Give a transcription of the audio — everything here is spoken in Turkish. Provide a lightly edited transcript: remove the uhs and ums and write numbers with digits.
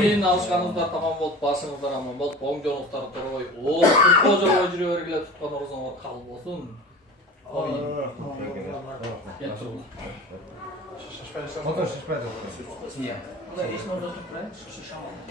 Oyun alışkanlıklar tamam bolup, başыңızдар amан bolup, оң жолуңуздар турбай, о, турко жолго жүрө бергиле туткан орозоңор кабыл болсун. Gel turma. Motor şişmedi. Niye? Ulan hiç orada oturup şişe